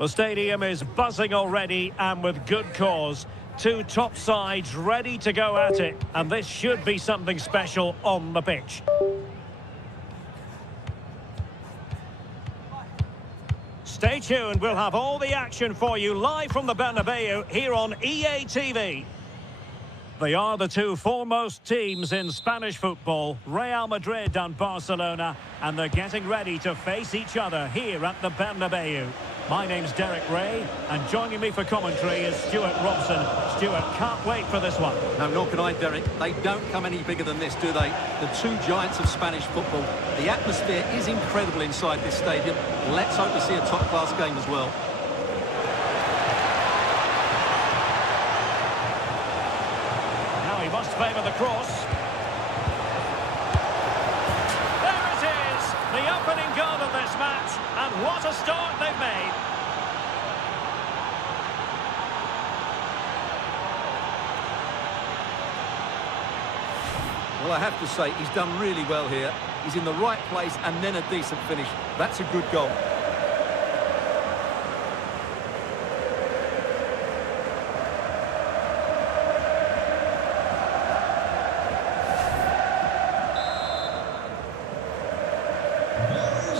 The stadium is buzzing already, and with good cause. Two top sides ready to go at it, and this should be something special on the pitch. Stay tuned, we'll have all the action for you live from the Bernabeu here on EA TV. They are the two foremost teams in Spanish football, Real Madrid and Barcelona, and they're getting ready to face each other here at the Bernabeu. My name's Derek Ray, and joining me for commentary is Stuart Robson. Stuart, can't wait for this one. No, nor can I, Derek. They don't come any bigger than this, do they? The two giants of Spanish football. The atmosphere is incredible inside this stadium. Let's hope to see a top-class game as well. Now he must favour the cross. There it is! The opening goal of this match, and what a start they've made. Well, I have to say, he's done really well here. He's in the right place and then a decent finish. That's a good goal.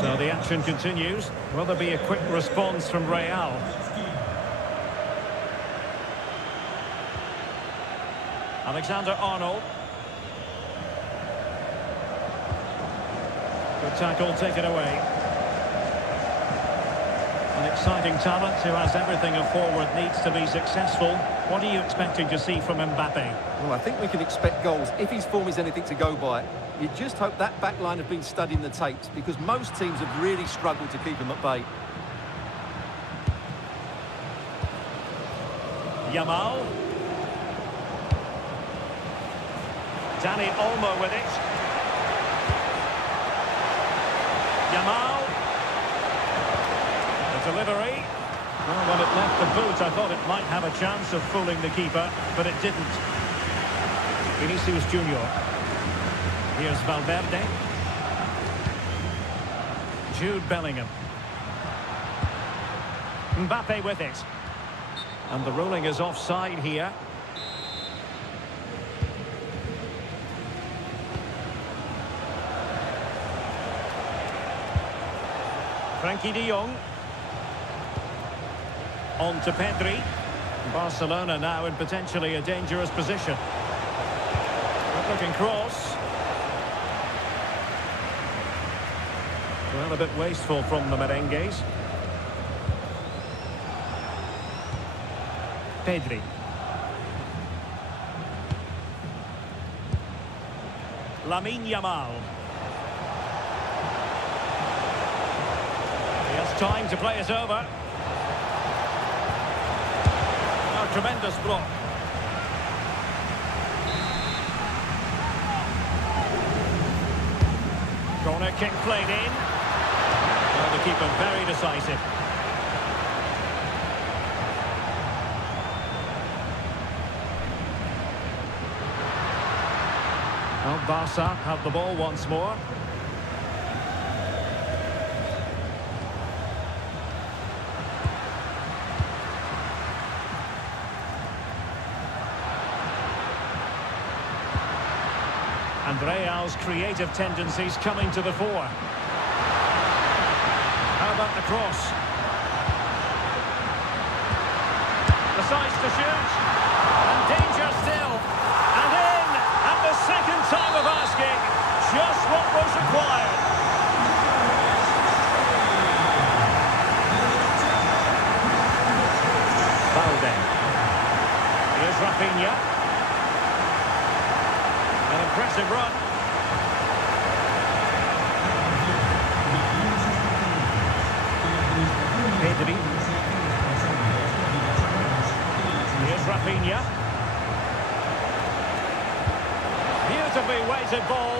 So the action continues. Will there be a quick response from Real? Alexander-Arnold. Good tackle taken away. An exciting talent who has everything a forward needs to be successful. What are you expecting to see from Mbappe? Well, I think we can expect goals if his form is anything to go by. You just hope that back line have been studying the tapes, because most teams have really struggled to keep him at bay. Yamal. Dani Olmo with it. Yamal. The delivery. Well, when it left the boot, I thought it might have a chance of fooling the keeper, but it didn't. Vinicius Junior. Here's Valverde. Jude Bellingham. Mbappe with it. And the ruling is offside here. Frankie de Jong. On to Pedri. Barcelona now in potentially a dangerous position. Good looking cross. Well, a bit wasteful from the merengues. Pedri. Lamine Yamal. He has time to play it over. Oh, tremendous block. Corner kick played in. Well, the keeper very decisive. Well, Barca have the ball once more. And Real's creative tendencies coming to the fore. How about the cross? Decides to shoot. And danger still. And in at the second time of asking. Just what was required. Valde. Here's Rafinha. An impressive run. Pedri. Here's Rafinha. Beautifully weighted ball.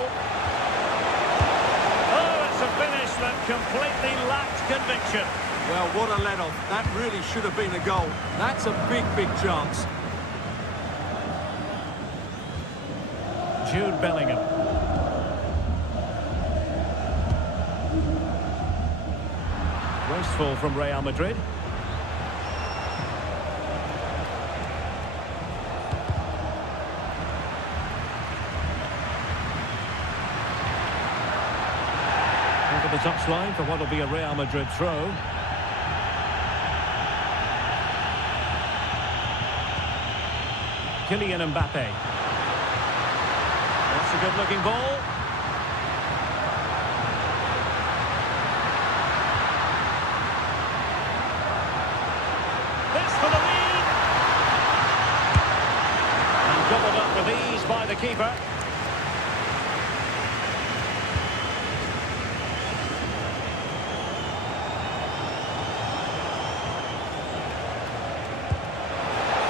Oh, it's a finish that completely lacked conviction. Well, what a let-off. That really should have been a goal. That's a big, big chance. Jude Bellingham. Wasteful from Real Madrid. the touchline for what will be a Real Madrid throw. Kylian Mbappe. That's a good-looking ball. This for the lead. And gobbled up with ease by the keeper.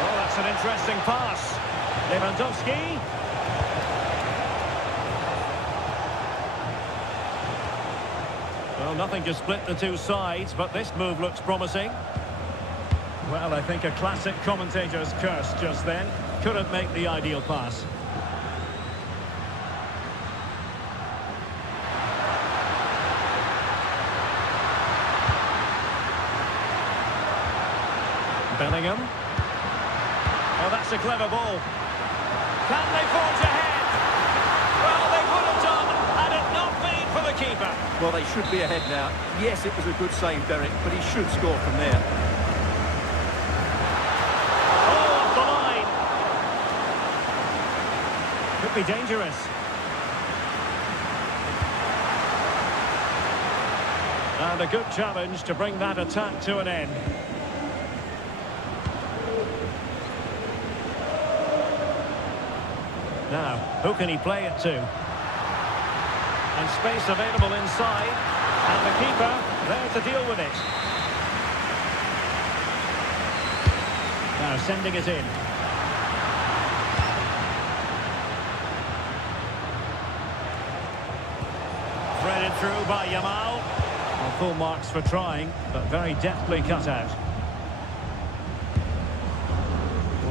Oh, that's an interesting pass. Lewandowski. Well, nothing to split the two sides, but this move looks promising. Well, I think a classic commentator's curse just then. Couldn't make the ideal pass. Bellingham. Oh, that's a clever ball. Can they forge ahead? Well, they would have done had it not been for the keeper. Well, they should be ahead now. Yes, it was a good save, Derek, but he should score from there. Oh, off the line. Could be dangerous. And a good challenge to bring that attack to an end. Now, who can he play it to? And space available inside. And the keeper there to deal with it. Now sending it in. Threaded through by Yamal. Well, full marks for trying, but very deftly cut out.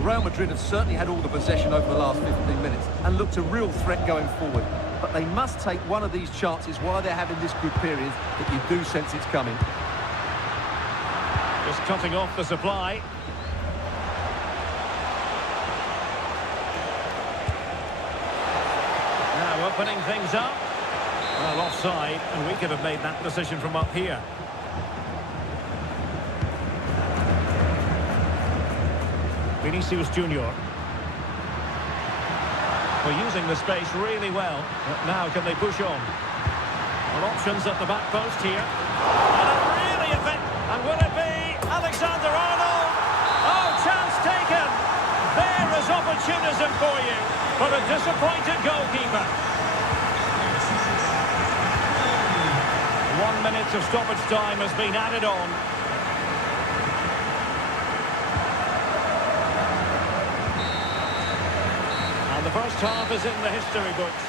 Real Madrid have certainly had all the possession over the last 15 minutes and looked a real threat going forward. But they must take one of these chances while they're having this good period that you do sense it's coming. Just cutting off the supply. Now opening things up. Well, offside, and we could have made that decision from up here. Vinicius Junior. We're using the space really well, but now can they push on? Well, options at the back post here. And it really and will it be Alexander-Arnold? Oh, chance taken! There is opportunism for you, but a disappointed goalkeeper. 1 minute of stoppage time has been added on. And the first half is in the history books.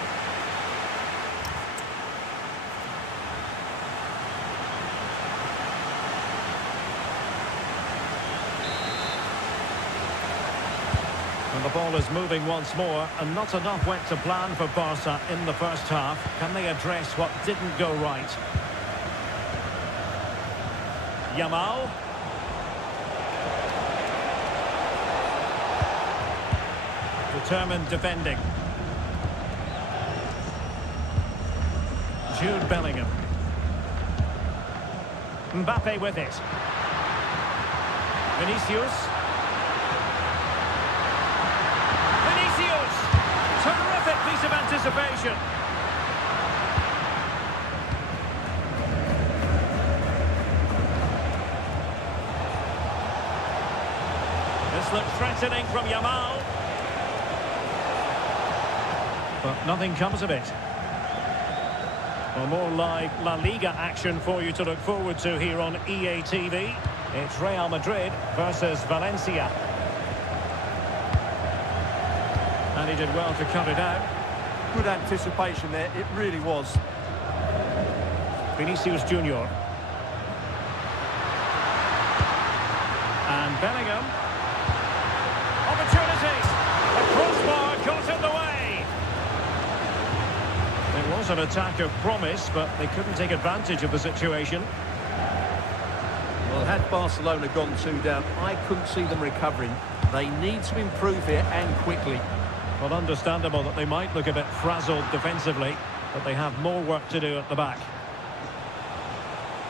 And the ball is moving once more, and not enough went to plan for Barca in the first half. Can they address what didn't go right? Yamal. Determined defending. Jude Bellingham. Mbappe with it. Vinicius. Terrific piece of anticipation. This looks threatening from Yamal. But nothing comes of it. Well, more live Laliga action for you to look forward to here on EA TV. It's Real Madrid versus Valencia. And he did well to cut it out. Good anticipation there, it really was. Vinicius Junior. And Bellingham. Opportunity! The crossbar got in the way. It was an attack of promise, but they couldn't take advantage of the situation. Well, had Barcelona gone 2 down, I couldn't see them recovering. They need to improve here and quickly. Well, understandable that they might look a bit frazzled defensively, but they have more work to do at the back.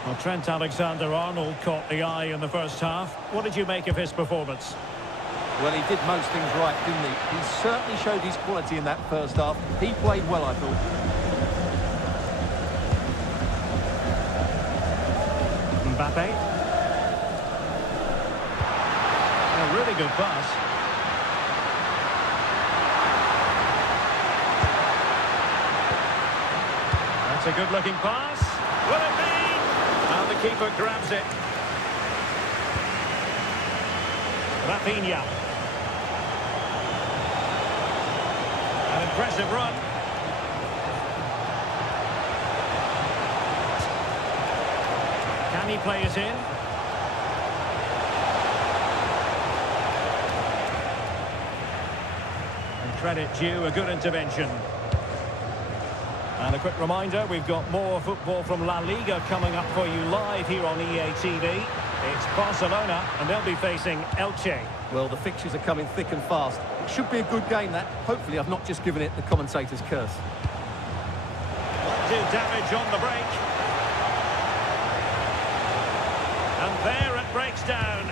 Well, Trent Alexander-Arnold caught the eye in the first half. What did you make of his performance? Well, he did most things right, didn't he? He certainly showed his quality in that first half. He played well, I thought. Mbappe. A really good pass. That's a good-looking pass. Will it be? And the keeper grabs it. Rafinha. An impressive run. Can he play it in? And credit due, a good intervention. And a quick reminder, we've got more football from La Liga coming up for you live here on EA TV. It's Barcelona, and they'll be facing Elche. Well, the fixtures are coming thick and fast. It should be a good game, that. Hopefully, I've not just given it the commentator's curse. Did damage on the break. And there it breaks down.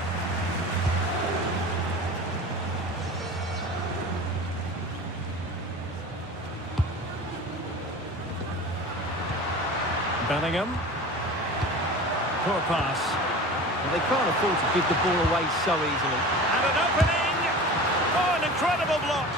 Bellingham. Poor pass. Well, they can't afford to give the ball away so easily. And an opening! Oh, an incredible block!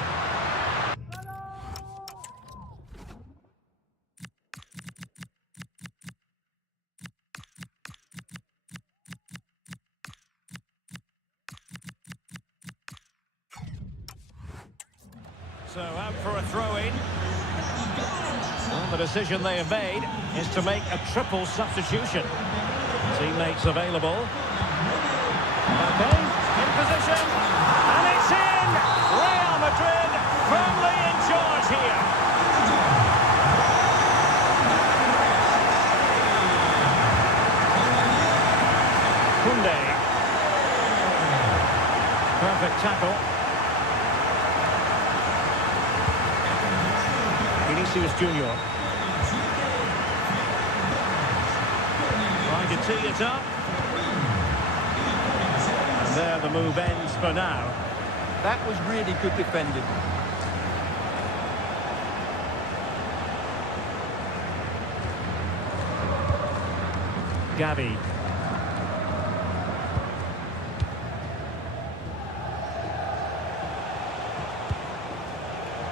So out for a throw-in. Well, the decision they have made is to make a triple substitution. Teammates available. Okay, in position. And it's in! Real Madrid firmly in charge here. Koundé. Perfect tackle. Vinicius Junior. Trying to tee it up. And there the move ends for now. That was really good defending. Gavi.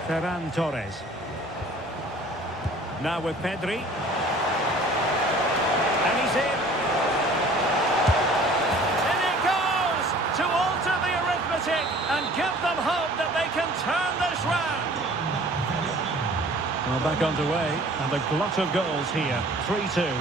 Ferran Torres. Now with Pedri. And he's in. And it goes to alter the arithmetic and give them hope that they can turn this round. Well, back underway, and a glut of goals here. 3-2.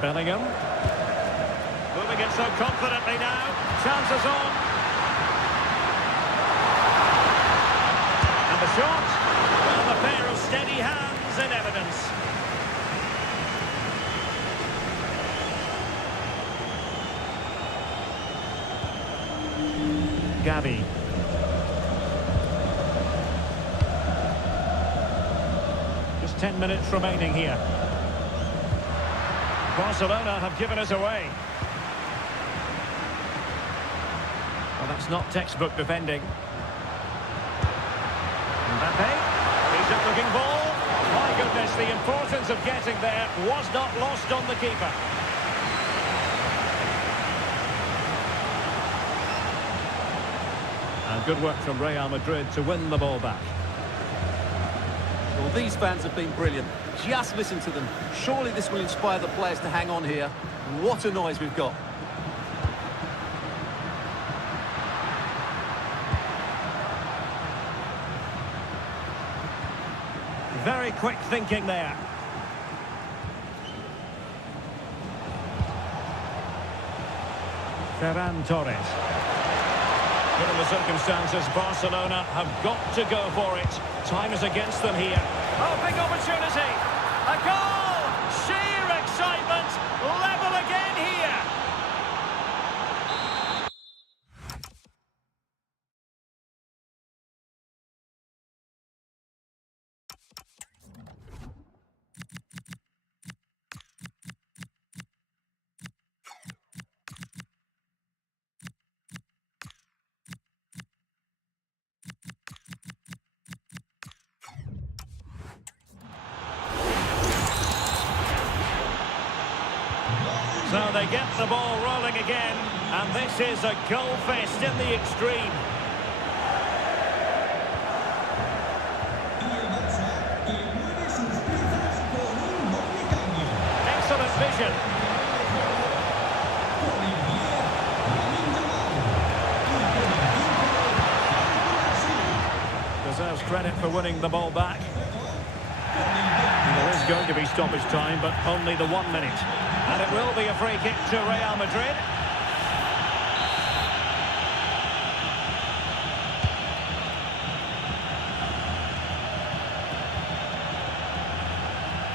Bellingham. Moving it so confidently now. Chances on. And the shot. Well, a pair of steady hands in evidence. Gavi. Just 10 minutes remaining here. Barcelona have given us away. Well, that's not textbook defending. Mbappe. Decent looking ball. My goodness, the importance of getting there was not lost on the keeper. And good work from Real Madrid to win the ball back. Well, these fans have been brilliant. Just listen to them. Surely this will inspire the players to hang on here. What a noise we've got. Very quick thinking there. Ferran Torres. Given the circumstances, Barcelona have got to go for it. Time is against them here. Oh, big opportunity. A goal! Sheer excitement. Level again here. So they get the ball rolling again, and this is a goal fest in the extreme. Excellent vision. Deserves credit for winning the ball back. There is going to be stoppage time, but only the 1 minute. And it will be a free kick to Real Madrid.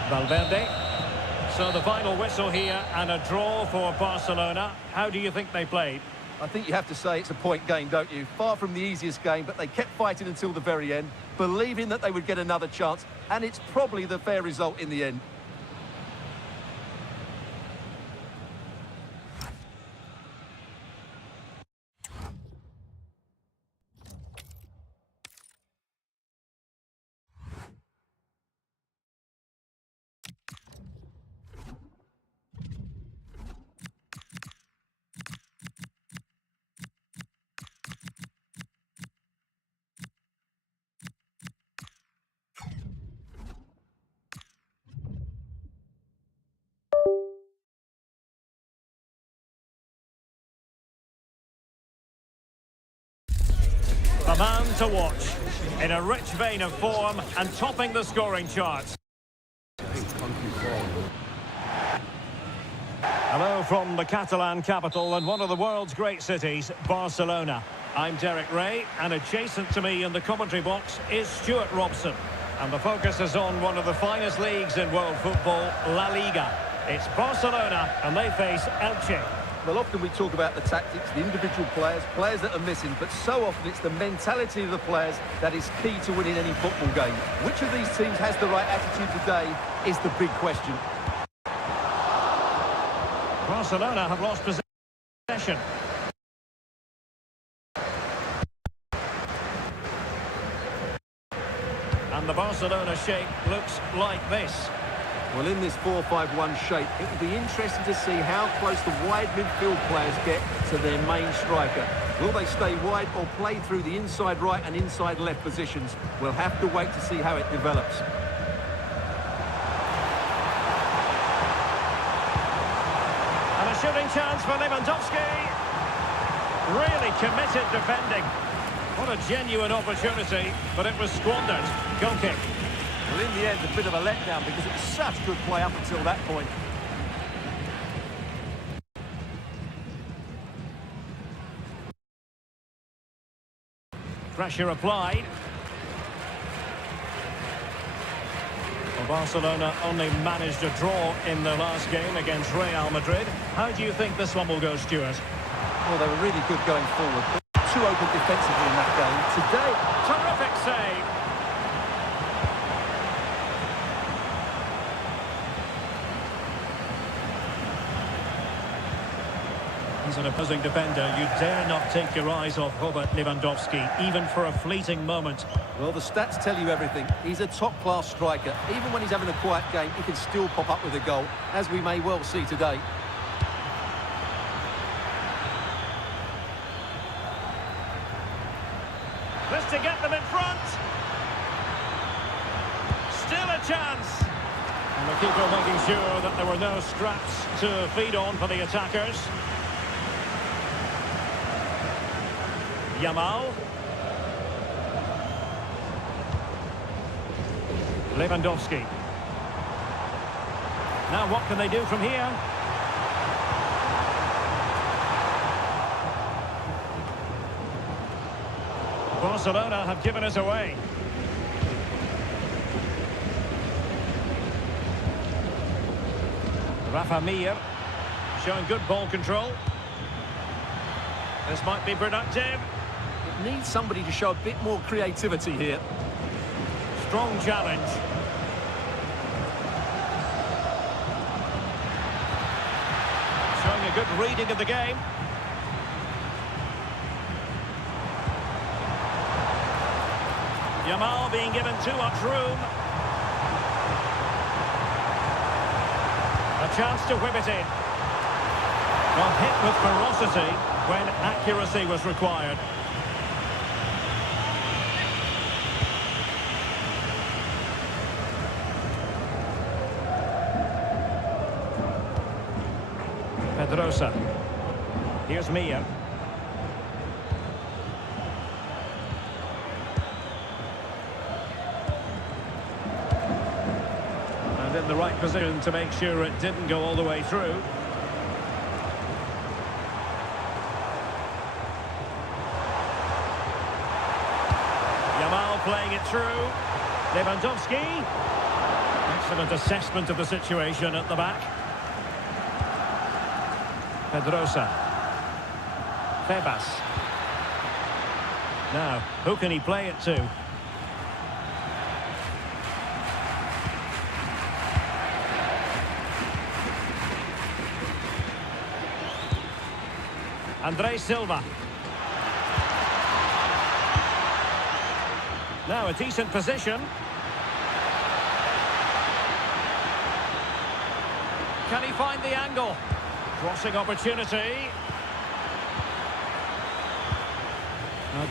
Valverde. So the final whistle here and a draw for Barcelona. How do you think they played? I think you have to say it's a point game, don't you? Far from the easiest game, but they kept fighting until the very end, believing that they would get another chance, and it's probably the fair result in the end. A man to watch, in a rich vein of form and topping the scoring charts. Hello from the Catalan capital and one of the world's great cities, Barcelona. I'm Derek Ray, and adjacent to me in the commentary box is Stuart Robson. And the focus is on one of the finest leagues in world football, Laliga. It's Barcelona, and they face Elche. Well, often we talk about the tactics, the individual players that are missing, but so often it's the mentality of the players that is key to winning any football game. Which of these teams has the right attitude today is the big question. Barcelona have lost possession. And the Barcelona shape looks like this. Well, in this 4-5-1 shape, it will be interesting to see how close the wide midfield players get to their main striker. Will they stay wide or play through the inside right and inside left positions? We'll have to wait to see how it develops. And a shooting chance for Lewandowski. Really committed defending. What a genuine opportunity, but it was squandered. Goal kick. Well, in the end, a bit of a letdown because it was such good play up until that point. Pressure applied. Well, Barcelona only managed a draw in their last game against Real Madrid. How do you think this one will go, Stuart? Well, they were really good going forward, but too open defensively in that game. Today, terrific save. As an opposing defender, you dare not take your eyes off Robert Lewandowski, even for a fleeting moment. Well, the stats tell you everything. He's a top-class striker. Even when he's having a quiet game, he can still pop up with a goal, as we may well see today. This to get them in front. Still a chance. And the keeper making sure that there were no scraps to feed on for the attackers. Yamal. Lewandowski. Now what can they do from here? Barcelona have given us away. Rafa Mir showing good ball control. This might be productive. It needs somebody to show a bit more creativity here. Strong challenge. Showing a good reading of the game. Yamal being given too much room. A chance to whip it in. Well, hit with ferocity when accuracy was required. Pedrosa. Here's Mia. And in the right position to make sure it didn't go all the way through. Yamal playing it through. Lewandowski. Excellent assessment of the situation at the back. Pedrosa. Febas. Now, who can he play it to? Andre Silva. Now a decent position. Can he find the angle? Crossing opportunity.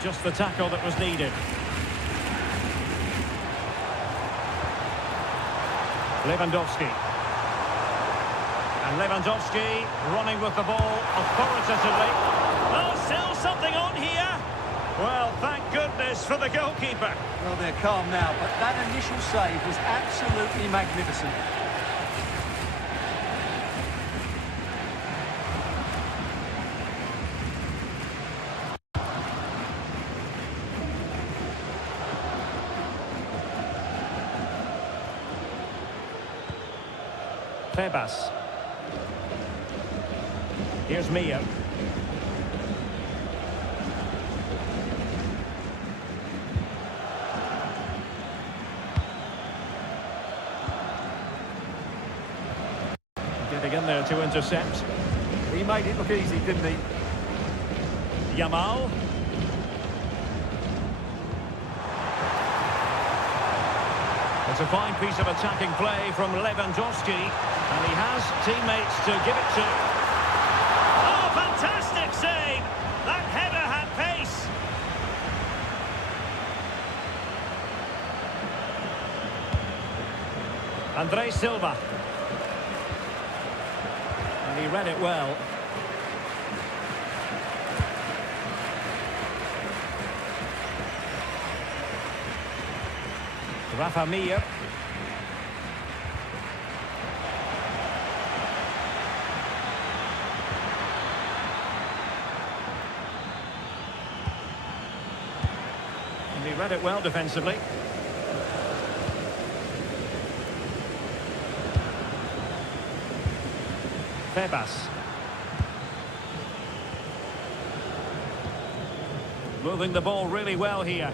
Just the tackle that was needed. Lewandowski. And Lewandowski running with the ball authoritatively. Oh, still something on here. Well, thank goodness for the goalkeeper. Well, they're calm now, but that initial save was absolutely magnificent. Febas. Here's Mia. Getting in there to intercept. He made it look easy, didn't he? Yamal. It's a fine piece of attacking play from Lewandowski, and he has teammates to give it to. Oh, fantastic save! That header had pace. Andre Silva. And he read it well. Rafa Mir. And he read it well defensively. Febas. Moving the ball really well here.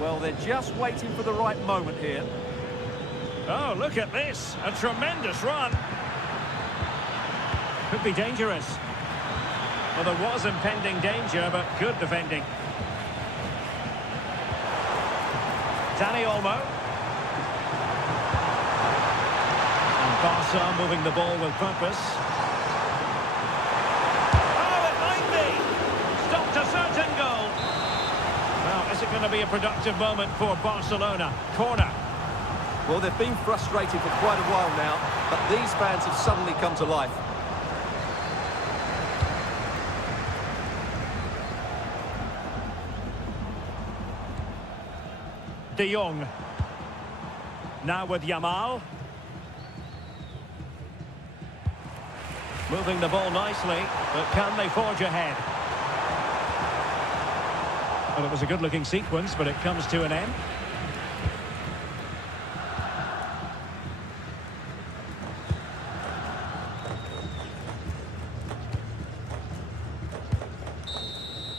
Well, they're just waiting for the right moment here. Oh, look at this. A tremendous run. Could be dangerous. Well, there was impending danger, but good defending. Dani Olmo. And Barca moving the ball with purpose. Oh, it might be. Stopped a certain goal. Well, is it going to be a productive moment for Barcelona? Corner. Well, they've been frustrated for quite a while now, but these fans have suddenly come to life. De Jong. Now with Yamal. Moving the ball nicely, but can they forge ahead? Well, it was a good-looking sequence, but it comes to an end.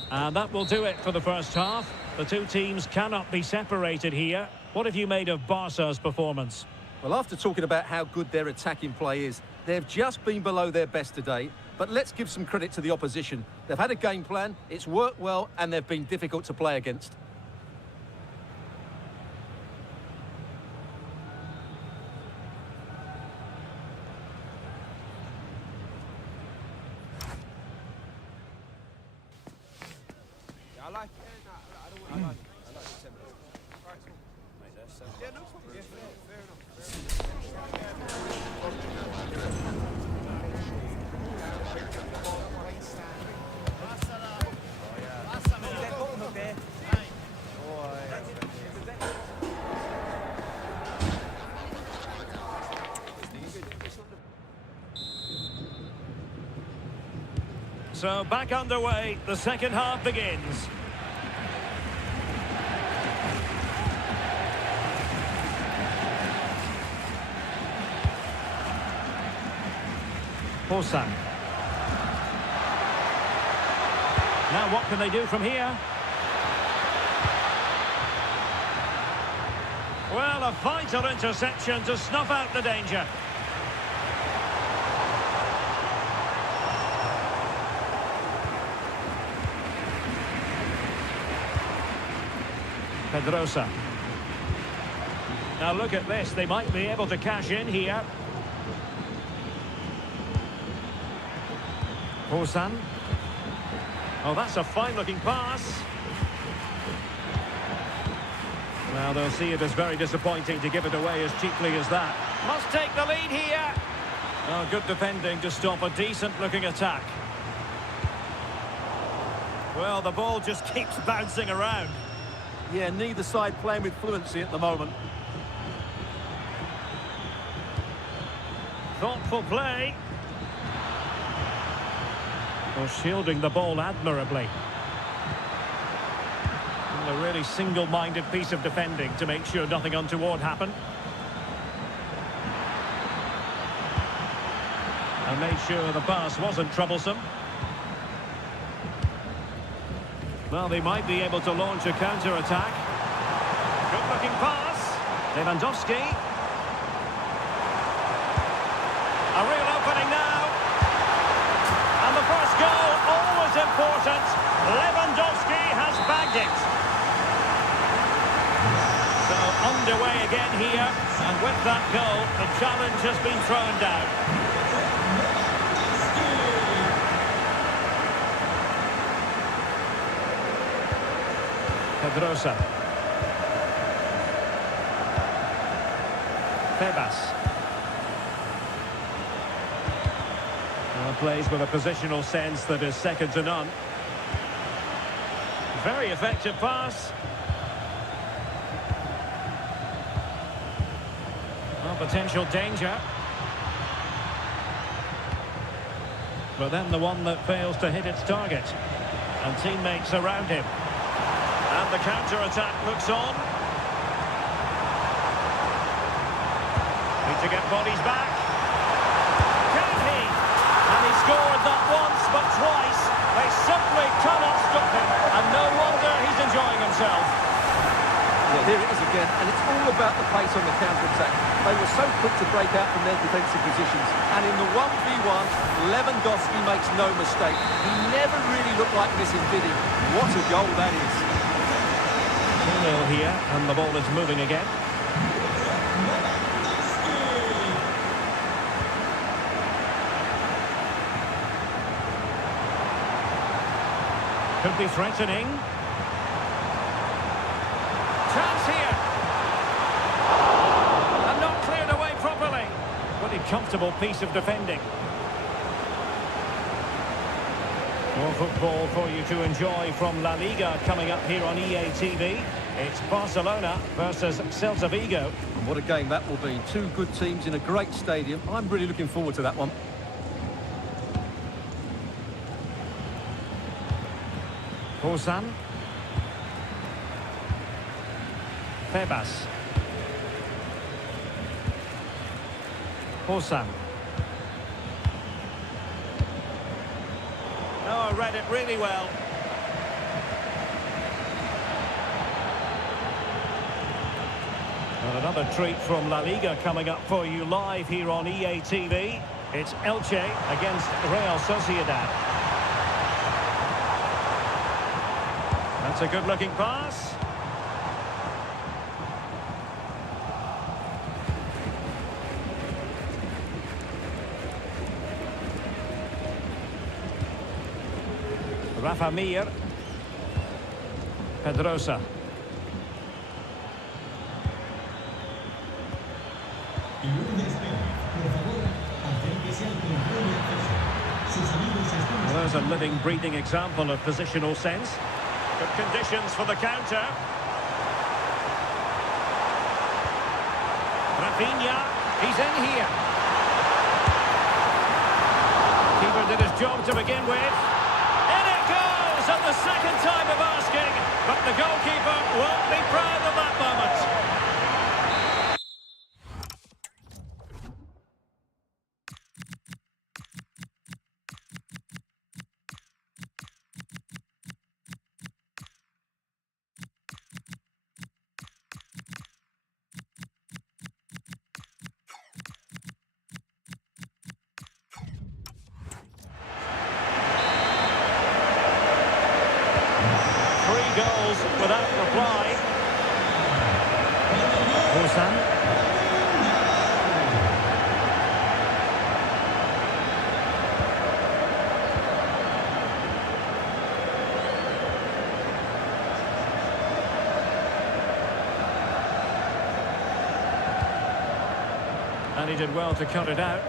And that will do it for the first half. The two teams cannot be separated here. What have you made of Barca's performance? Well, after talking about how good their attacking play is, they've just been below their best today. But let's give some credit to the opposition. They've had a game plan, it's worked well, and they've been difficult to play against. Yeah, no problem. Yeah, fair enough. So back underway, the second half begins. Hosan. Now what can they do from here? Well, a vital interception to snuff out the danger. Pedrosa. Now look at this, they might be able to cash in here. Hosan. Oh, that's a fine-looking pass. Well, they'll see it as very disappointing to give it away as cheaply as that. Must take the lead here. Oh, good defending to stop a decent-looking attack. Well, the ball just keeps bouncing around. Yeah, neither side playing with fluency at the moment. Thoughtful play. Well, shielding the ball admirably. And a really single-minded piece of defending to make sure nothing untoward happened. And made sure the pass wasn't troublesome. Well, they might be able to launch a counter-attack. Good-looking pass. Lewandowski. A real opening now. And the first goal, always important. Lewandowski has bagged it. So underway again here. And with that goal, the challenge has been thrown down. Pedrosa. Tebas. Plays with a positional sense that is second to none. Very effective pass. Well, potential danger. But then the one that fails to hit its target. And teammates around him. And the counter-attack looks on. Need to get bodies back. Can he? And he scored not once but twice. They simply cannot stop him. And no wonder he's enjoying himself. Yeah, here it is again. And it's all about the pace on the counter-attack. They were so quick to break out from their defensive positions. And in the 1v1, Lewandowski makes no mistake. He never really looked like missing, did he? What a goal that is. 2-0 here, and the ball is moving again. Could be threatening. Chance here. And not cleared away properly. Pretty comfortable piece of defending. More football for you to enjoy from Laliga coming up here on EA TV. It's Barcelona versus Celta Vigo. And what a game that will be. Two good teams in a great stadium. I'm really looking forward to that one. Hosan. Tebas. Hosan. Oh, read it really well. And another treat from La Liga coming up for you live here on EA TV. It's Elche against Real Sociedad. That's a good-looking pass. Rafa Mir. Pedrosa. En lugar de espera, por favor, acérquese al control de acceso. Sus amigos están... Well, there's a living, breathing example of positional sense. Good conditions for the counter. Rafinha, he's in here. Keeper did his job to begin with. In it goes at the second time of asking, but the goalkeeper won't be proud of that moment. Goals without reply. Busan. And he did well to cut it out.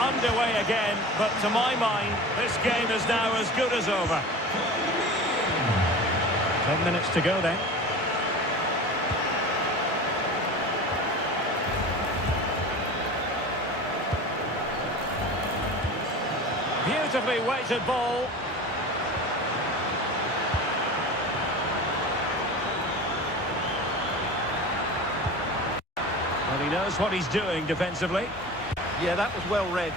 Underway again, but to my mind, this game is now as good as over. 10 minutes to go then. Beautifully weighted ball. Well, he knows what he's doing defensively. Yeah, that was well read.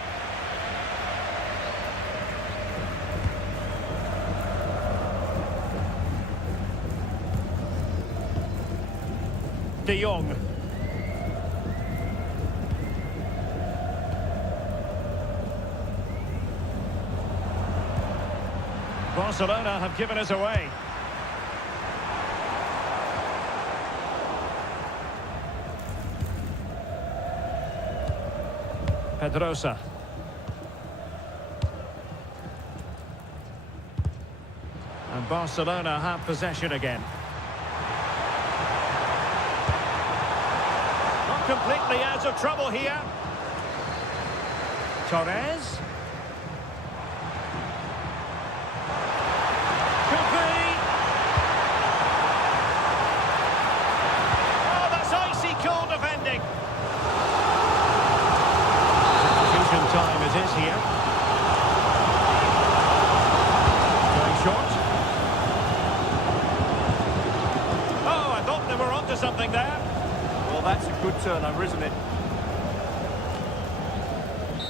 De Jong. Barcelona have given us away. Pedrosa. And Barcelona have possession again. Not completely out of trouble here. Torres. Could be. Oh, that's icy cold defending. Time it is here. Going short. Oh, I thought they were onto something there. Well, that's a good turnover, isn't it?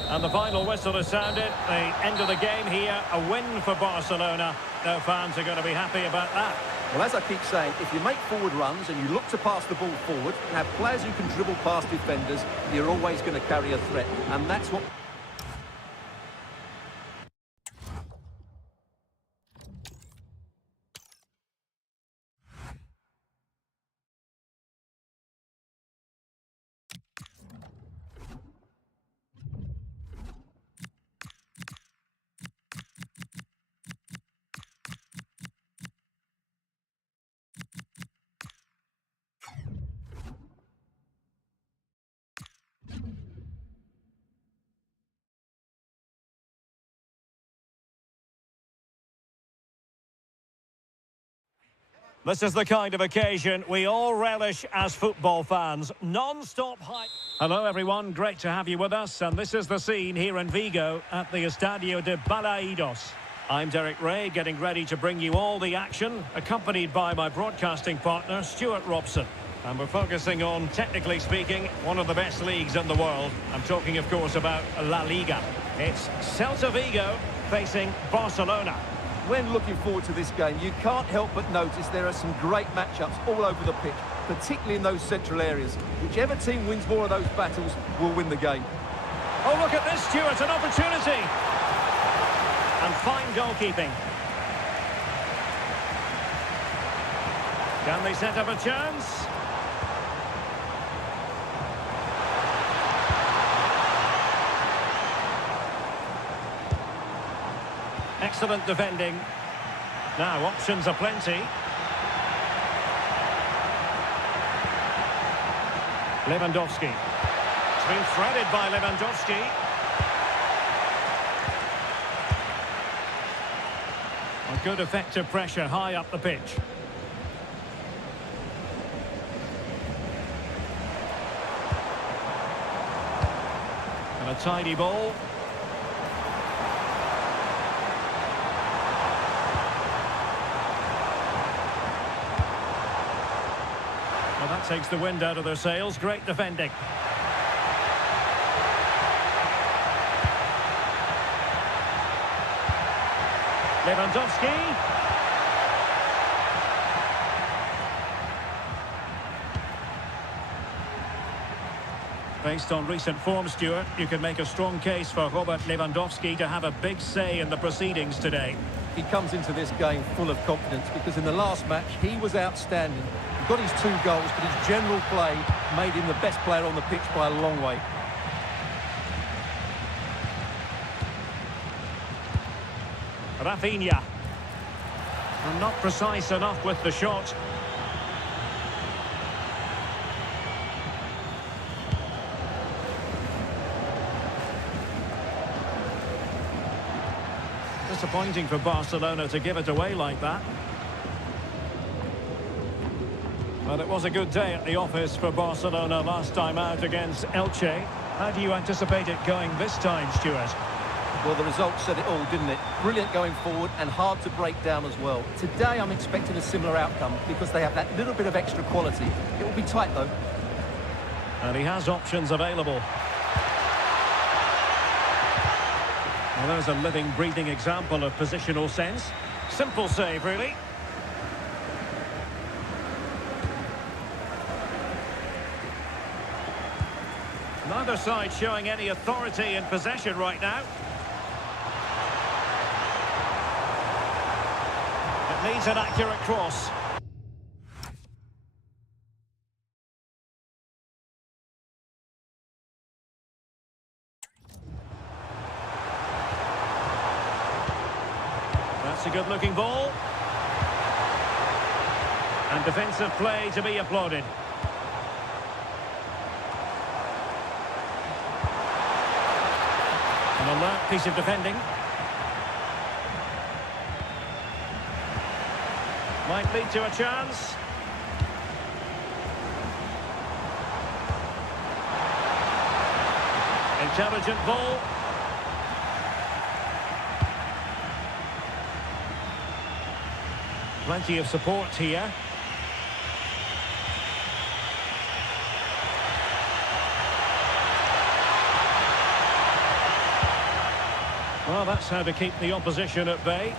And the final whistle has sounded. The end of the game here. A win for Barcelona. No fans are going to be happy about that. Well, as I keep saying, if you make forward runs and you look to pass the ball forward and have players who can dribble past defenders, you're always going to carry a threat. And that's what... This is the kind of occasion we all relish as football fans. Non-stop hype. Hello everyone, great to have you with us, and this is the scene here in Vigo at the Estadio de Balaidos. I'm Derek Ray, getting ready to bring you all the action, accompanied by my broadcasting partner, Stuart Robson. And we're focusing on, technically speaking, one of the best leagues in the world. I'm talking, of course, about Laliga. It's Celta Vigo facing Barcelona. When looking forward to this game, you can't help but notice there are some great matchups all over the pitch, particularly in those central areas. Whichever team wins more of those battles will win the game. Oh, look at this, Stuart, an opportunity. And fine goalkeeping. Can they set up a chance? Excellent defending. Now, options are plenty. Lewandowski. It's been threaded by Lewandowski. A good effective pressure high up the pitch. And a tidy ball. Well, that takes the wind out of their sails. Great defending. Lewandowski. Based on recent form, Stuart, you can make a strong case for Robert Lewandowski to have a big say in the proceedings today. He comes into this game full of confidence because in the last match he was outstanding. He got his 2 goals, but his general play made him the best player on the pitch by a long way. Rafinha. And not precise enough with the shot. Disappointing for Barcelona to give it away like that. But it was a good day at the office for Barcelona last time out against Elche. How do you anticipate it going this time, Stuart? Well, the result said it all, didn't it? Brilliant going forward and hard to break down as well. Today I'm expecting a similar outcome because they have that little bit of extra quality. It will be tight though. And he has options available. Well, there's a living, breathing example of positional sense. Simple save, really. Neither side showing any authority in possession right now. It needs an accurate cross. That's a good-looking ball. And defensive play to be applauded. An alert piece of defending. Might lead to a chance. Intelligent ball. Plenty of support here. Well, that's how to keep the opposition at bay.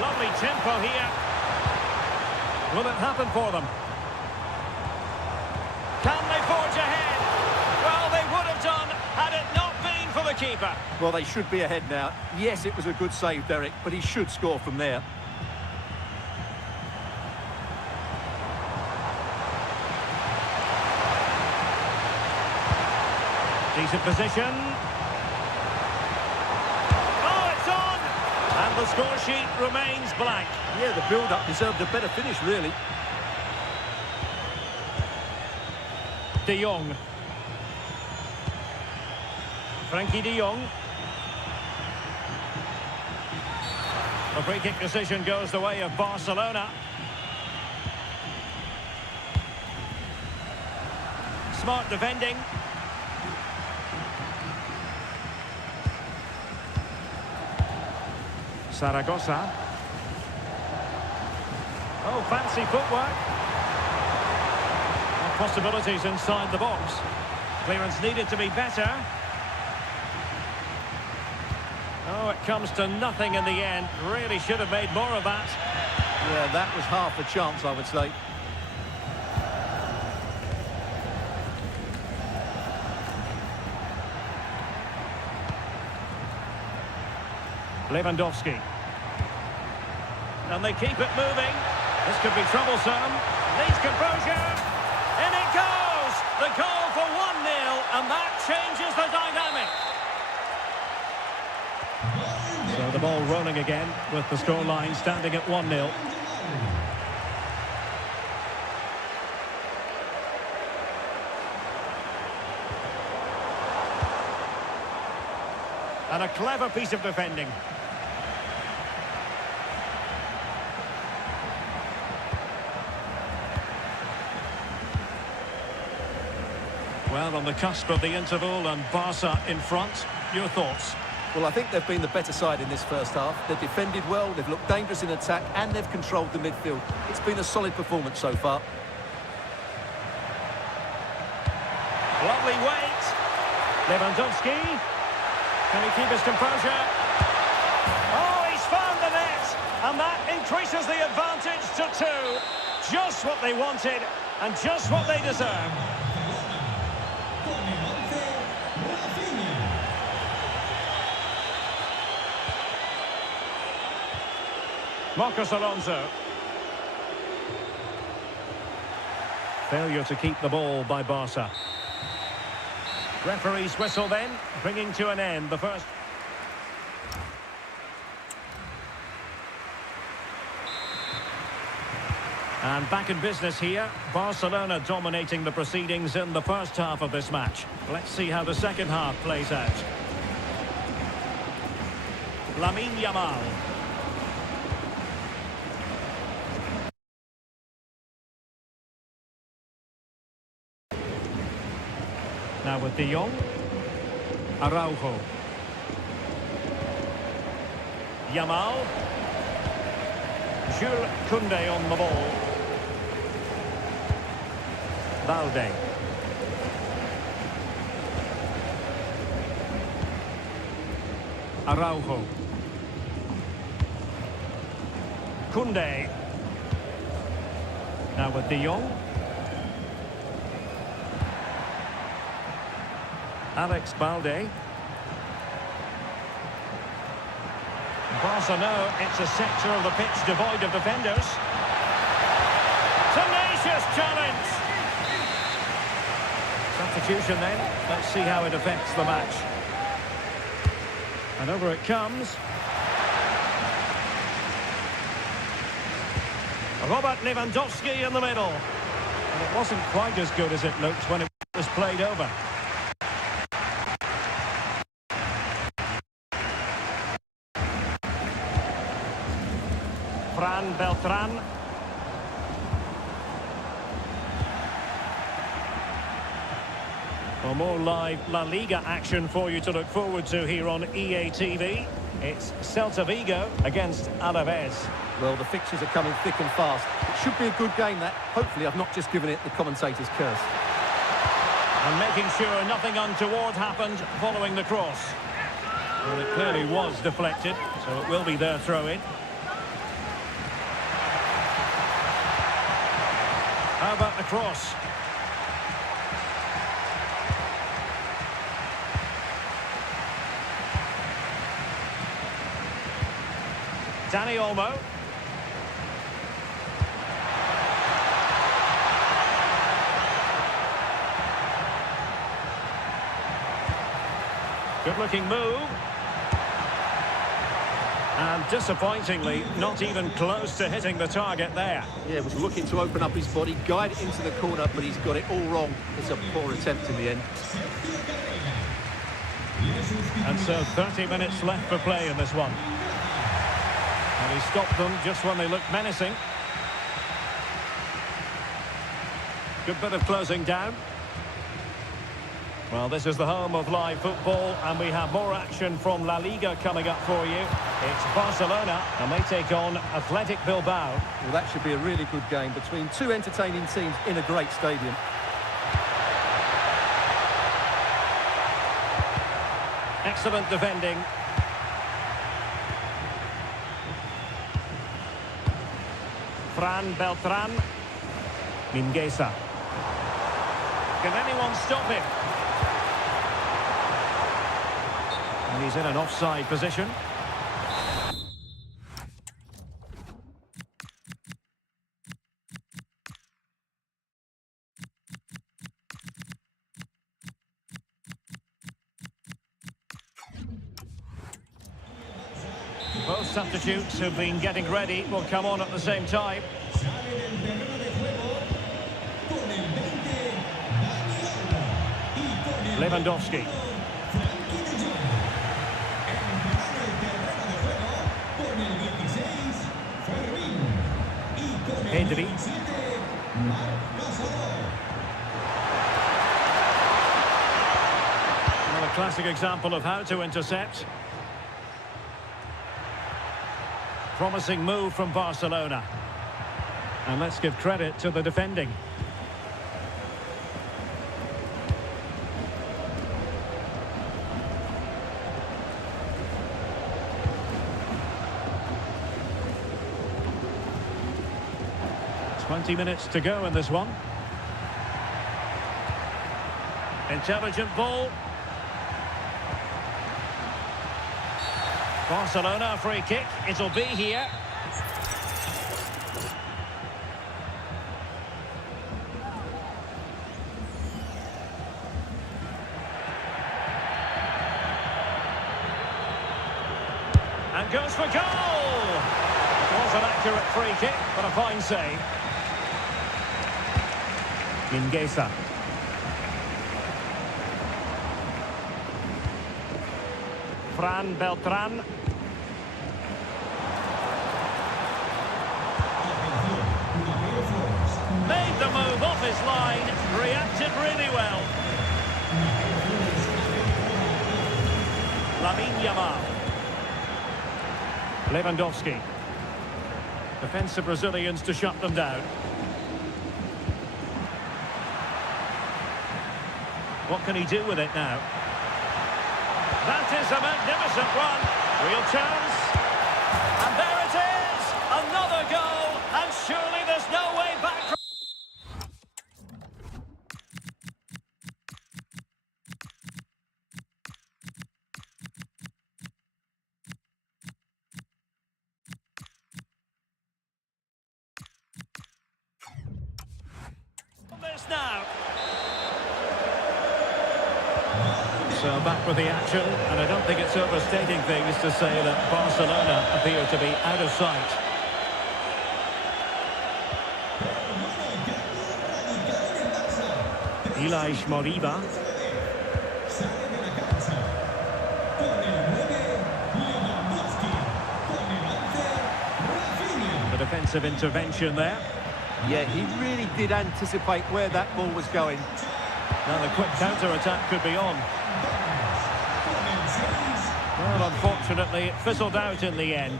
Lovely tempo here. Will it happen for them? Can they forge ahead? Well, they would have done had it not been for the keeper. Well, they should be ahead now. Yes, it was a good save, Derek, but he should score from there. Decent position. Oh, it's on! And the score sheet remains blank. Yeah, the build-up deserved a better finish, really. De Jong. Frankie de Jong. A free kick decision goes the way of Barcelona. Smart defending. Zaragoza. Oh, fancy footwork. And possibilities inside the box. Clearance needed to be better. Oh, it comes to nothing in the end. Really should have made more of that. Yeah, that was half a chance, I would say. Lewandowski. And they keep it moving. This could be troublesome. Needs composure. In it goes! The goal for 1-0, and that changes the dynamic. So the ball rolling again with the scoreline standing at 1-0. And a clever piece of defending. Well, on the cusp of the interval and Barca in front. Your thoughts? Well, I think they've been the better side in this first half. They've defended well, they've looked dangerous in attack, and they've controlled the midfield. It's been a solid performance so far. Lovely weight. Lewandowski. Can he keep his composure? Oh, he's found the net. And that increases the advantage to 2. Just what they wanted and just what they deserve. Marcos Alonso. Failure to keep the ball by Barca. Referee's whistle then, bringing to an end the first. And back in business here, Barcelona dominating the proceedings in the first half of this match. Let's see how the second half plays out. Lamine Yamal. Now with De Jong. Araujo. Yamal. Jules Koundé on the ball. Balde. Araujo. Koundé. Now with De Jong. Alex Balde. Barca know it's a sector of the pitch devoid of defenders. Tenacious challenge. Substitution then. Let's see how it affects the match. And over it comes. Robert Lewandowski in the middle. And it wasn't quite as good as it looked when it was played over. Fran Beltran. For more live La Liga action for you to look forward to here on EA TV. It's Celta Vigo against Alaves. Well, the fixtures are coming thick and fast. It should be a good game, that. Hopefully I've not just given it the commentator's curse. And making sure nothing untoward happened following the cross. Well, it clearly was deflected, so it will be their throw-in. How about the cross? Dani Olmo. Good-looking move. And disappointingly, not even close to hitting the target there. Yeah, was looking to open up his body, guide it into the corner, but he's got it all wrong. It's a poor attempt in the end. And so 30 minutes left for play in this one. And he stopped them just when they looked menacing. Good bit of closing down. Well, this is the home of live football, and we have more action from La Liga coming up for you. It's Barcelona, and they take on Athletic Bilbao. Well, that should be a really good game between two entertaining teams in a great stadium. Excellent defending. Fran Beltran. Mingueza. Can anyone stop him? And he's in an offside position. substitutes who've been getting ready will come on at the same time. Sale del terreno de juego con el 20, Dani Olmo. Y con el Lewandowski. 21, Frankie de Jong. Entrará en el terreno de juego con el 16, Fermín. Y con el Pedri. 17, Marc Gasol. Well, a classic example of how to intercept. Promising move from Barcelona. And let's give credit to the defending. "20 minutes to go in this one. Intelligent ball. Barcelona, a free kick. It'll be here. And goes for goal! It was an accurate free kick, but a fine save. Mingueza. Fran Beltran. Made the move off his line, reacted really well. Lamine Yamal. Lewandowski. Defensive Brazilians to shut them down. What can he do with it now? That is a magnificent run. Real chance. And there it is! Another goal, and surely there's no way back from... this now. So back with the action, and I don't think it's overstating things to say that Barcelona appear to be out of sight. Elias Moriba. Sale de la cancha con el 9, Lewandowski. Con el 11, Rafinha. The defensive intervention there. Yeah, he really did anticipate where that ball was going. Now the quick counter-attack could be on. Well, unfortunately, it fizzled out in the end.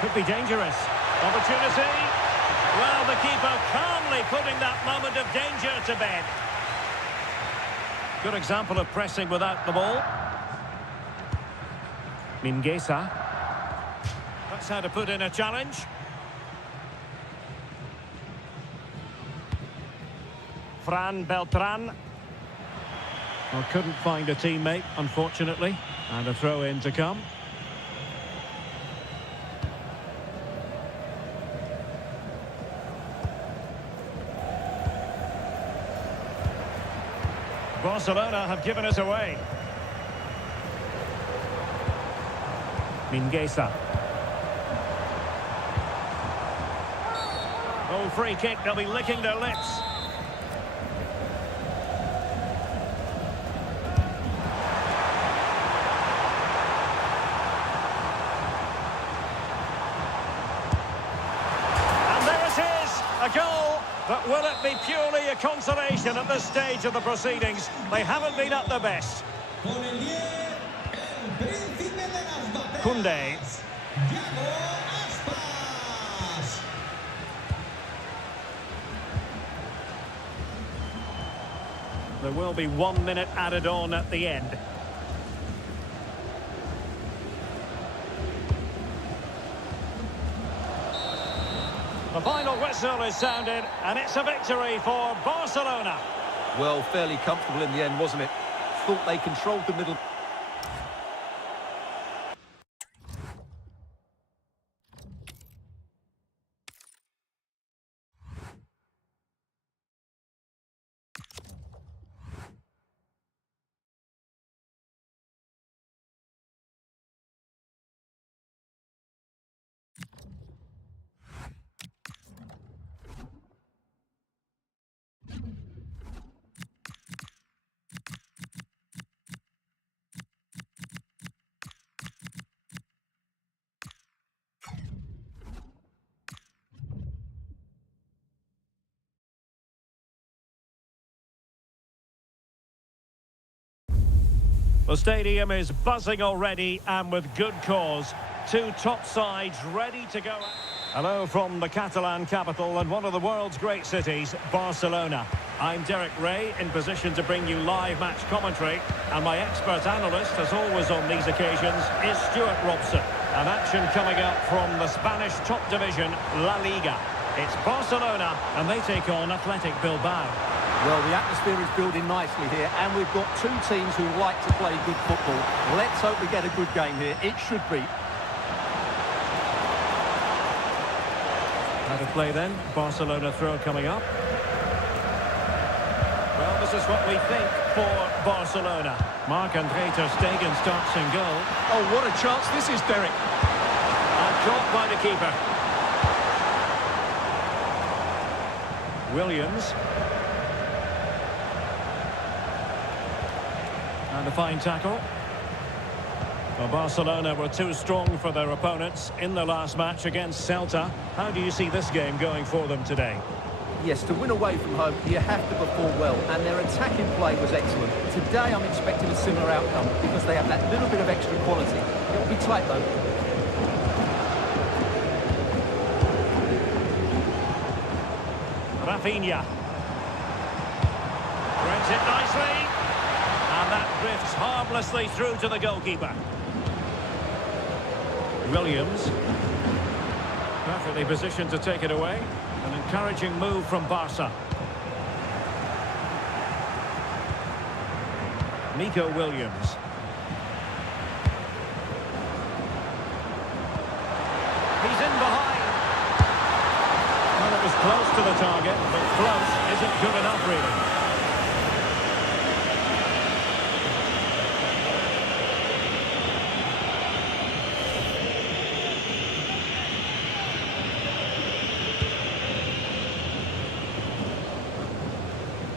Could be dangerous. Opportunity. Well, the keeper calmly putting that moment of danger to bed. Good example of pressing without the ball. Mingueza. That's how to put in a challenge. Fran Beltran. Well, couldn't find a teammate, unfortunately. And a throw-in to come. Barcelona have given us away. Mingueza. Oh, free kick, they'll be licking their lips. And there it is, a goal. But will it be purely a consolation at this stage of the proceedings? They haven't been at their best. Con el 10, el príncipe de las bateas. Koundé. Yago Aspas. There will be 1 minute added on at the end. The final whistle is sounded, and it's a victory for Barcelona. Well, fairly comfortable in the end, wasn't it? Thought they controlled the middle. The stadium is buzzing already, and with good cause. Two top sides ready to go. Hello from the Catalan capital and one of the world's great cities, Barcelona. I'm Derek Ray, in position to bring you live match commentary, and my expert analyst, as always on these occasions, is Stuart Robson. And action coming up from the Spanish top division, La Liga. It's Barcelona, and they take on Athletic Bilbao. Well, the atmosphere is building nicely here, and we've got two teams who like to play good football. Let's hope we get a good game here. It should be. How to play then? Barcelona throw coming up. Well, this is what we think for Barcelona. Marc-Andre ter Stegen starts in goal. Oh, what a chance this is, Derek. And caught by the keeper. Williams. And a fine tackle. Well, Barcelona were too strong for their opponents in the last match against Celta. How do you see this game going for them today? Yes, to win away from home, you have to perform well, and their attacking play was excellent. Today, I'm expecting a similar outcome because they have that little bit of extra quality. It will be tight, though. Rafinha. Threads it nicely. And that drifts harmlessly through to the goalkeeper. Williams. Perfectly positioned to take it away. An encouraging move from Barca. Nico Williams. He's in behind. Well, it was close to the target, but close isn't good enough, really.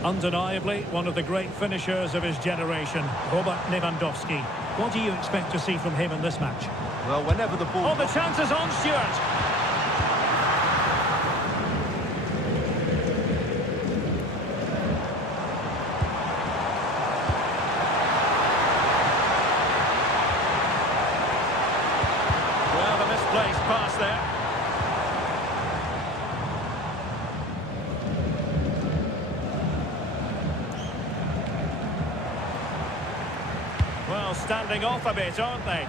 Undeniably, one of the great finishers of his generation, Robert Lewandowski. What do you expect to see from him in this match? Well, whenever the ball... Oh, the chance is on, Stuart! Well, the misplaced pass there. Well, standing off a bit, aren't they?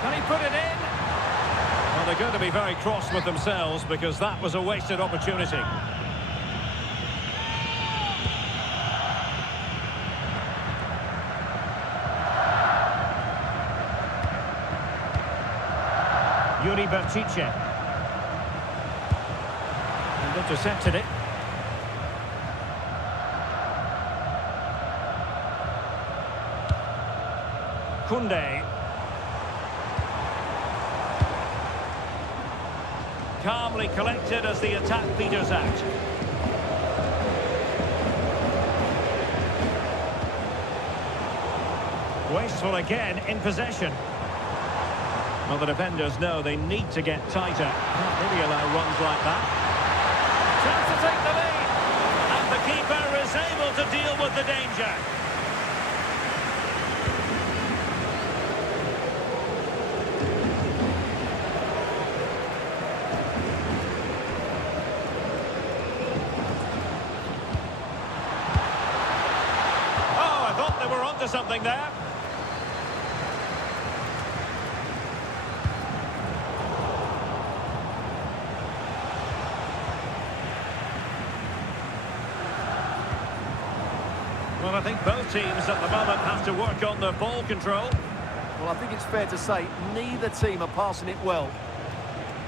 Can he put it in? Well, they're going to be very cross with themselves because that was a wasted opportunity. Yuri Bertice. And intercepted it. Koundé. Calmly collected as the attack peters out. Wasteful again in possession. Well, the defenders know they need to get tighter. Can't really allow runs like that. Chance to take the lead. And the keeper is able to deal with the danger. We're onto something there. Well, I think both teams at the moment have to work on their ball control. Well, I think it's fair to say neither team are passing it well.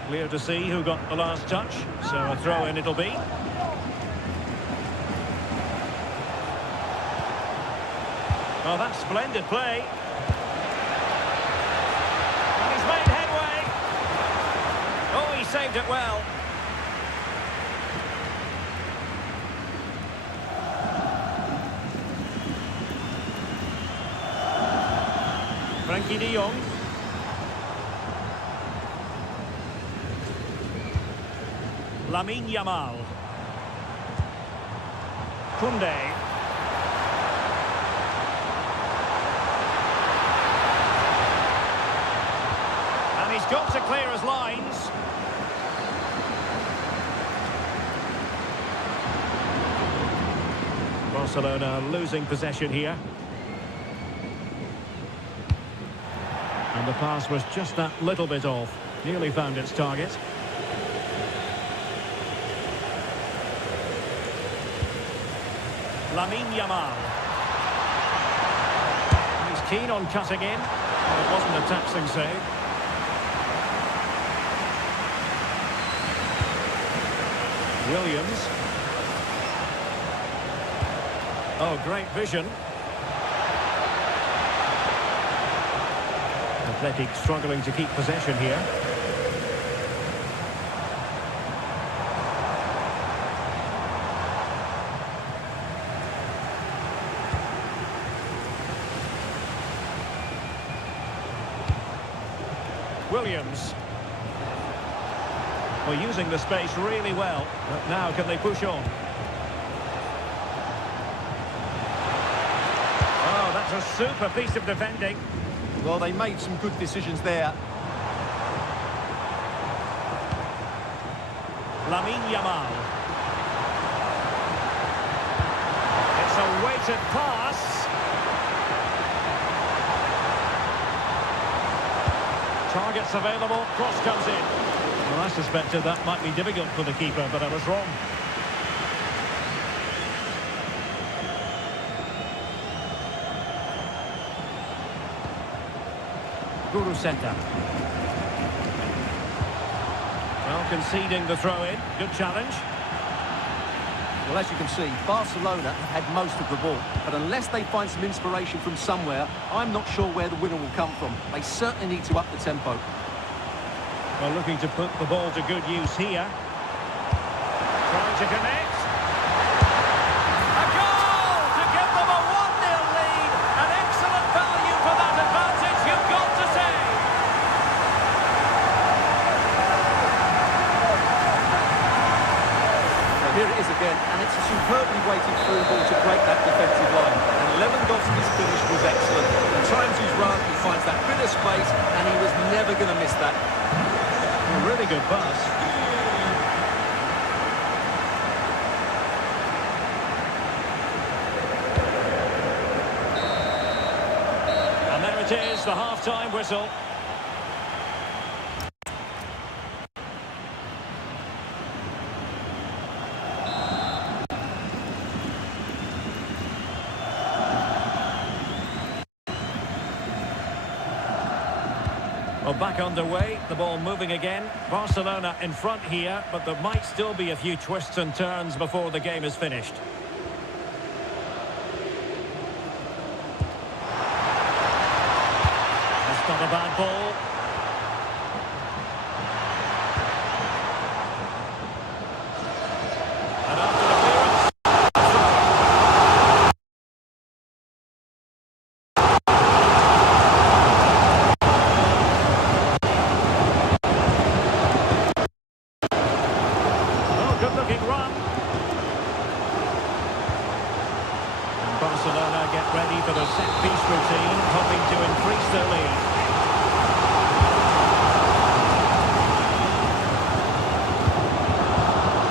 Clear to see who got the last touch, so a throw-in it'll be. Well, that's splendid play. And he's made headway. Oh, he saved it well. Frankie de Jong. Lamine Yamal. Koundé. clear his lines. Barcelona losing possession here. And the pass was just that little bit off. Nearly found its target. Yamal. He's keen on cutting in. But it wasn't a taxing save. Williams. Oh, great vision. Athletic struggling to keep possession here. Williams. Well, using the space really well. But now can they push on? Oh, that's a super piece of defending. Well, they made some good decisions there. Yamal. It's a weighted pass. Targets available, cross comes in. Well, I suspected that might be difficult for the keeper, but I was wrong. Center. Well, conceding the throw-in. Good challenge. Well, as you can see, Barcelona have had most of the ball, but unless they find some inspiration from somewhere, I'm not sure where the winner will come from. They certainly need to up the tempo. Well, looking to put the ball to good use here. Trying to connect. A goal to give them a 1-0 lead. An excellent value for that advantage, you've got to say. Here it is again, and it's a superbly weighted through ball to break that defensive line. And Lewandowski's finish was excellent. He times his run, he finds that bit of space, and he was never going to miss that. A really good pass. And there it is, the half-time whistle. Well, back underway, the ball moving again. Barcelona in front here, but there might still be a few twists and turns before the game is finished. That's not a bad ball. And after the clearance... Good-looking run. And Barcelona get ready for the set-piece routine, hoping to increase their lead.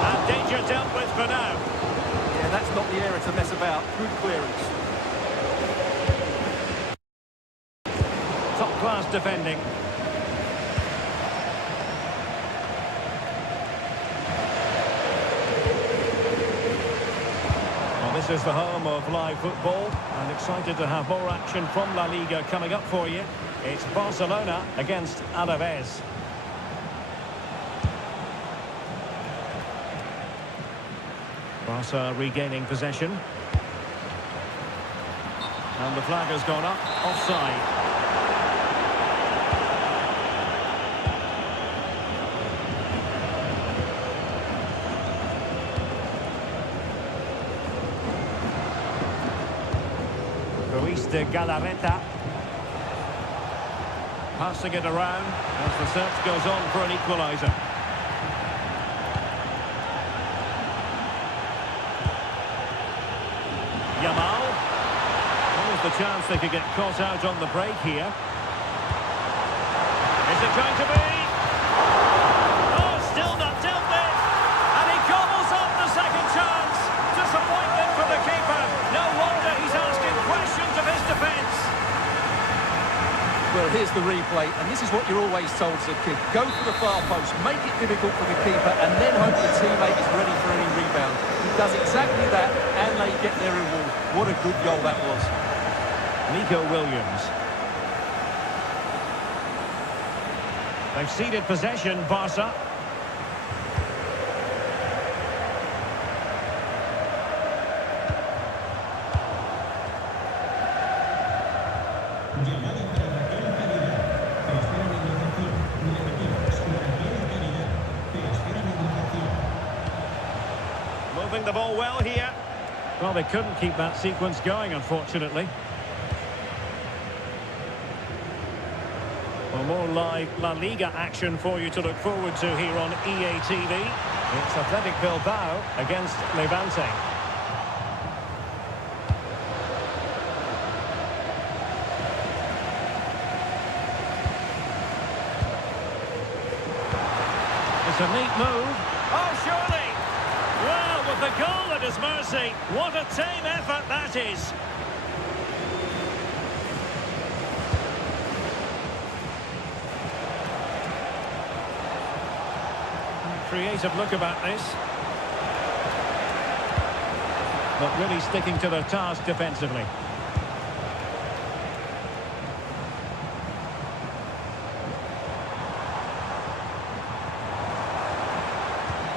And danger dealt with for now. Yeah, that's not the area to mess about. Good clearance. Top-class defending. This is the home of live football, and excited to have more action from La Liga coming up for you. It's Barcelona against Alaves. Barca regaining possession. And the flag has gone up, offside. De Galarreta passing it around as the search goes on for an equaliser. Yamal. What was the chance they could get caught out on the break here? Is it going to be? way, and this is what you're always told as a kid. Go for the far post, make it difficult for the keeper, and then hope the teammate is ready for any rebound. He does exactly that, and they get their reward. What a good goal that was. Nico Williams. They've ceded possession, Barca. Llamada para marcar en calidad. Te esperan en educación. Muy repetimos, marcar en calidad. Te esperan en educación. Moving the ball well here. Well, they couldn't keep that sequence going, unfortunately. Well, more live Laliga action for you to look forward to here on EA TV. It's Athletic Bilbao against Levante. It's a neat move. Oh, surely! Well, with the goal at his mercy, what a tame effort that is. Creative look about this. But really sticking to their task defensively.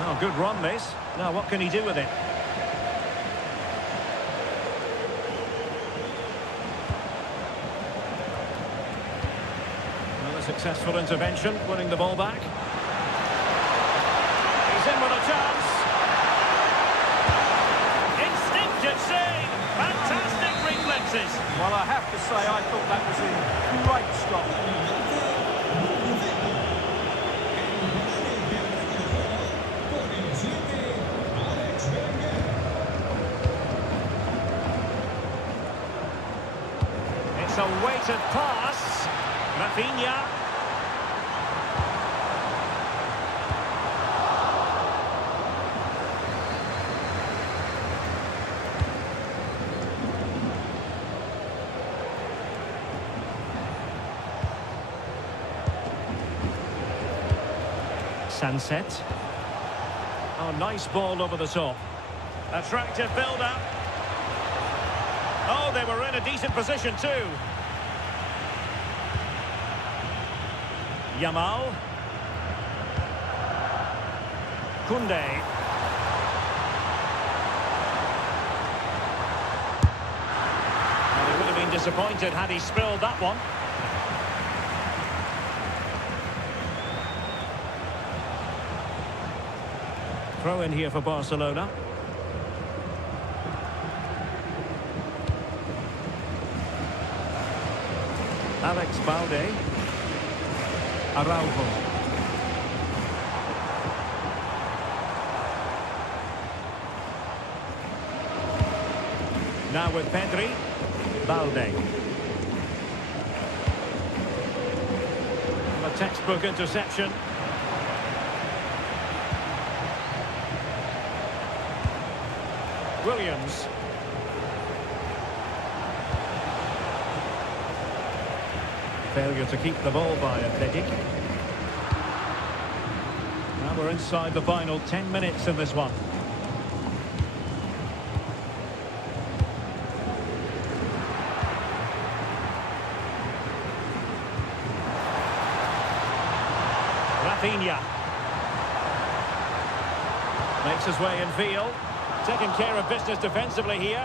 Oh, good run this. Now what can he do with it? Well, a successful intervention, winning the ball back. He's in with a chance. Instinctive save. Fantastic reflexes. Well, I have to say, I thought that was a great stop. Con el 7, Alex Wenger. It's a weighted pass. Rafinha. Sunset. Oh, nice ball over the top. Attractive build-up. Oh, they were in a decent position too. Yamal. Koundé. Well, he would have been disappointed had he spilled that one. Throw in here for Barcelona. Alex Balde. Araujo. Now with Pedri. Balde. A textbook interception. Williams. Failure to keep the ball by Athletic. Now we're inside the final 10 minutes in this one. Rafinha. Makes his way in field. Taking care of business defensively here.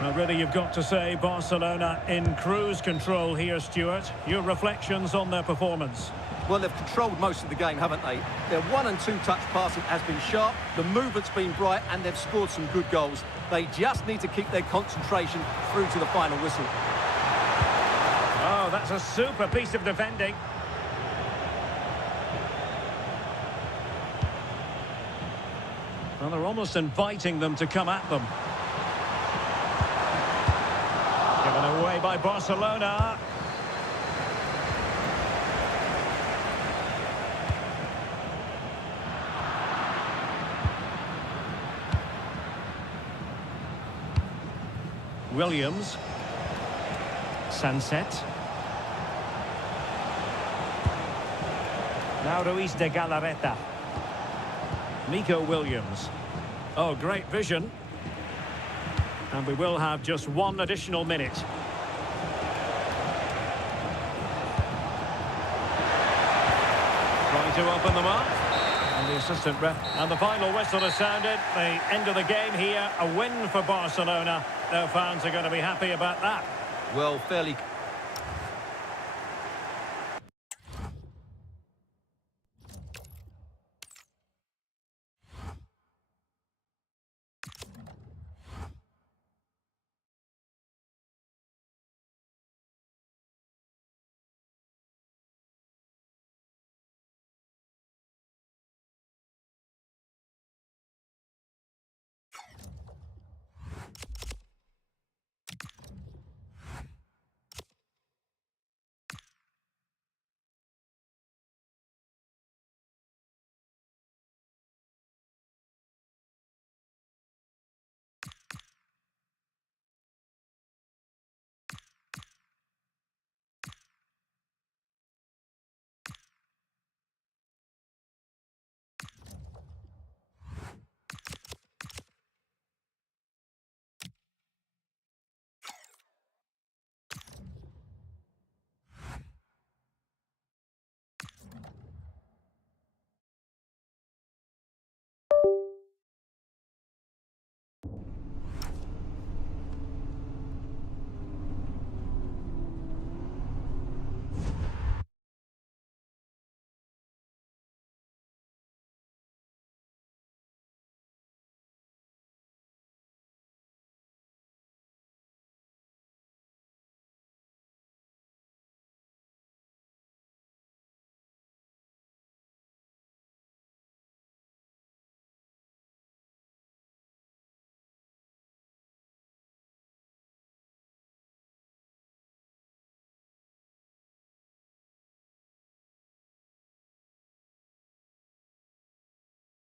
Well, really, you've got to say Barcelona in cruise control here, Stuart. Your reflections on their performance? Well, they've controlled most of the game, haven't they? Their 1- and 2-touch passing has been sharp, the movement's been bright, and they've scored some good goals. They just need to keep their concentration through to the final whistle. Oh, that's a super piece of defending. Well, they're almost inviting them to come at them. Given away by Barcelona. Williams. Sunset. Now Ruiz de Galarreta. Nico Williams. Oh, great vision. And we will have just one additional minute. Trying to open them up. And the assistant ref. And the final whistle has sounded. The end of the game here. A win for Barcelona. Their fans are going to be happy about that. Well, fairly